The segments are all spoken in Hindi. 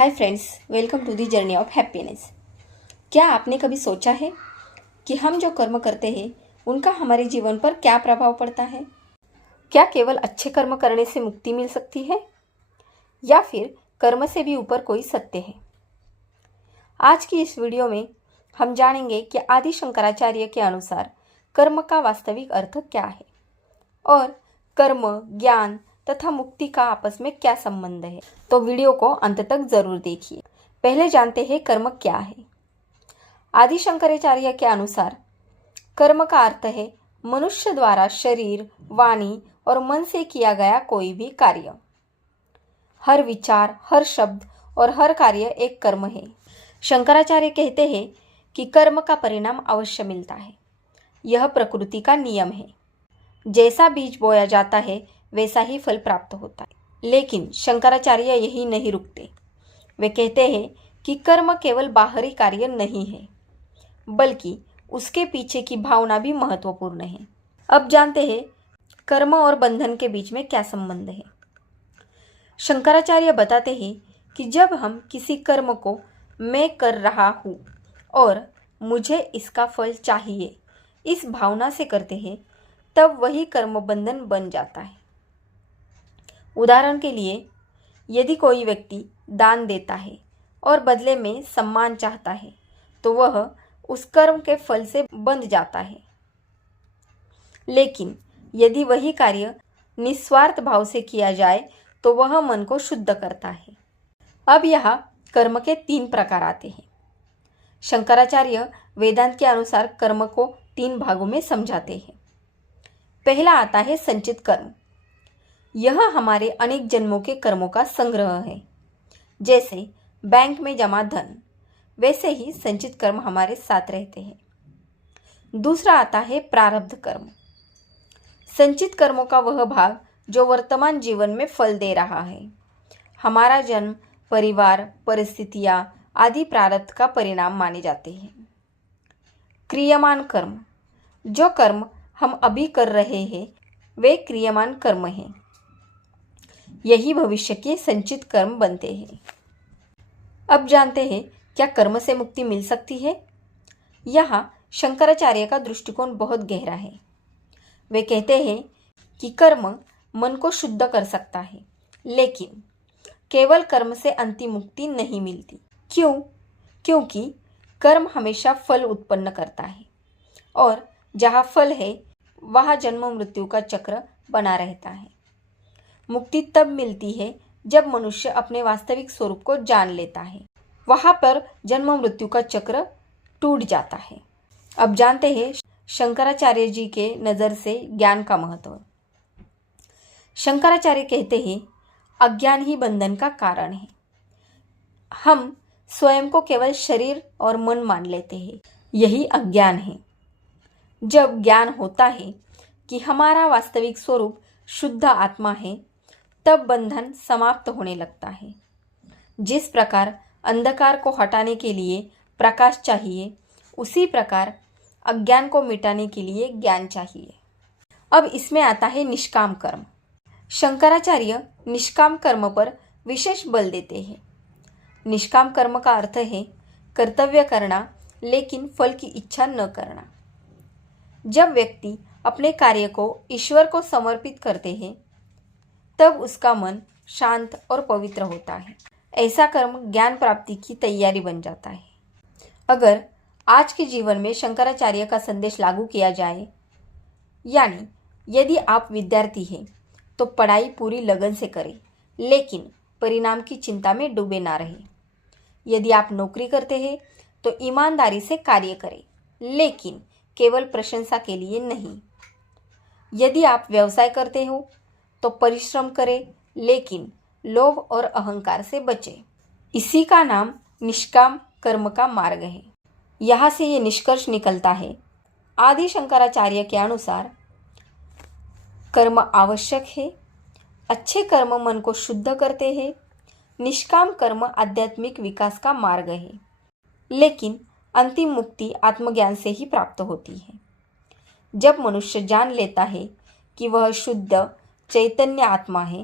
Hi friends, welcome to the journey of happiness. क्या आपने कभी सोचा है कि हम जो कर्म करते हैं उनका हमारे जीवन पर क्या प्रभाव पड़ता है? क्या केवल अच्छे कर्म करने से मुक्ति मिल सकती है या फिर कर्म से भी ऊपर कोई सत्य है? आज की इस वीडियो में हम जानेंगे कि आदि शंकराचार्य के अनुसार कर्म का वास्तविक अर्थ क्या है और कर्म, ज्ञान तथा मुक्ति का आपस में क्या संबंध है। तो वीडियो को अंत तक जरूर देखिए। पहले जानते हैं कर्म क्या है। आदि शंकराचार्य के अनुसार कर्म का अर्थ है मनुष्य द्वारा शरीर, वाणी और मन से किया गया कोई भी कार्य। हर विचार, हर शब्द और हर कार्य एक कर्म है। शंकराचार्य कहते हैं कि कर्म का परिणाम अवश्य मिलता है। यह प्रकृति का नियम है। जैसा बीज बोया जाता है वैसा ही फल प्राप्त होता है। लेकिन शंकराचार्य यही नहीं रुकते। वे कहते हैं कि कर्म केवल बाहरी कार्य नहीं है, बल्कि उसके पीछे की भावना भी महत्वपूर्ण है। अब जानते हैं कर्म और बंधन के बीच में क्या संबंध है। शंकराचार्य बताते हैं कि जब हम किसी कर्म को मैं कर रहा हूँ और मुझे इसका फल चाहिए, इस भावना से करते हैं, तब वही कर्म बंधन बन जाता है। उदाहरण के लिए, यदि कोई व्यक्ति दान देता है और बदले में सम्मान चाहता है, तो वह उस कर्म के फल से बंध जाता है। लेकिन यदि वही कार्य निस्वार्थ भाव से किया जाए तो वह मन को शुद्ध करता है। अब यहाँ कर्म के 3 प्रकार आते हैं। शंकराचार्य वेदांत के अनुसार कर्म को 3 भागों में समझाते हैं। पहला आता है संचित कर्म। यह हमारे अनेक जन्मों के कर्मों का संग्रह है। जैसे बैंक में जमा धन, वैसे ही संचित कर्म हमारे साथ रहते हैं। दूसरा आता है प्रारब्ध कर्म। संचित कर्मों का वह भाग जो वर्तमान जीवन में फल दे रहा है। हमारा जन्म, परिवार, परिस्थितियां आदि प्रारब्ध का परिणाम माने जाते हैं। क्रियमान कर्म। जो कर्म हम अभी कर रहे हैं वे क्रियमान कर्म हैं। यही भविष्य के संचित कर्म बनते हैं। अब जानते हैं क्या कर्म से मुक्ति मिल सकती है। यहाँ शंकराचार्य का दृष्टिकोण बहुत गहरा है। वे कहते हैं कि कर्म मन को शुद्ध कर सकता है, लेकिन केवल कर्म से अंतिम मुक्ति नहीं मिलती। क्यों? क्योंकि कर्म हमेशा फल उत्पन्न करता है और जहाँ फल है वहाँ जन्म मृत्यु का चक्र बना रहता है। मुक्ति तब मिलती है जब मनुष्य अपने वास्तविक स्वरूप को जान लेता है। वहाँ पर जन्म मृत्यु का चक्र टूट जाता है। अब जानते हैं शंकराचार्य जी के नज़र से ज्ञान का महत्व। शंकराचार्य कहते हैं अज्ञान ही बंधन का कारण है। हम स्वयं को केवल शरीर और मन मान लेते हैं, यही अज्ञान है। जब ज्ञान होता है कि हमारा वास्तविक स्वरूप शुद्ध आत्मा है, तब बंधन समाप्त होने लगता है। जिस प्रकार अंधकार को हटाने के लिए प्रकाश चाहिए, उसी प्रकार अज्ञान को मिटाने के लिए ज्ञान चाहिए। अब इसमें आता है निष्काम कर्म। शंकराचार्य निष्काम कर्म पर विशेष बल देते हैं। निष्काम कर्म का अर्थ है कर्तव्य करना, लेकिन फल की इच्छा न करना। जब व्यक्ति अपने कार्य को ईश्वर को समर्पित करते हैं, तब उसका मन शांत और पवित्र होता है। ऐसा कर्म ज्ञान प्राप्ति की तैयारी बन जाता है। अगर आज के जीवन में शंकराचार्य का संदेश लागू किया जाए, यानी यदि आप विद्यार्थी हैं तो पढ़ाई पूरी लगन से करें, लेकिन परिणाम की चिंता में डूबे ना रहें। यदि आप नौकरी करते हैं तो ईमानदारी से कार्य करें, लेकिन केवल प्रशंसा के लिए नहीं। यदि आप व्यवसाय करते हो तो परिश्रम करें, लेकिन लोभ और अहंकार से बचें। इसी का नाम निष्काम कर्म का मार्ग है। यहाँ से ये निष्कर्ष निकलता है, आदि शंकराचार्य के अनुसार कर्म आवश्यक है, अच्छे कर्म मन को शुद्ध करते हैं, निष्काम कर्म आध्यात्मिक विकास का मार्ग है, लेकिन अंतिम मुक्ति आत्मज्ञान से ही प्राप्त होती है। जब मनुष्य जान लेता है कि वह शुद्ध चैतन्य आत्मा है,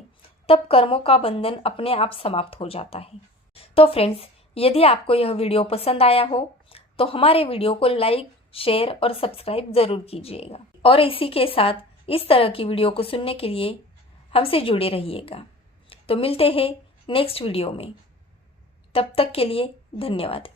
तब कर्मों का बंधन अपने आप समाप्त हो जाता है। तो फ्रेंड्स, यदि आपको यह वीडियो पसंद आया हो तो हमारे वीडियो को लाइक, शेयर और सब्सक्राइब ज़रूर कीजिएगा। और इसी के साथ इस तरह की वीडियो को सुनने के लिए हमसे जुड़े रहिएगा। तो मिलते हैं नेक्स्ट वीडियो में। तब तक के लिए धन्यवाद।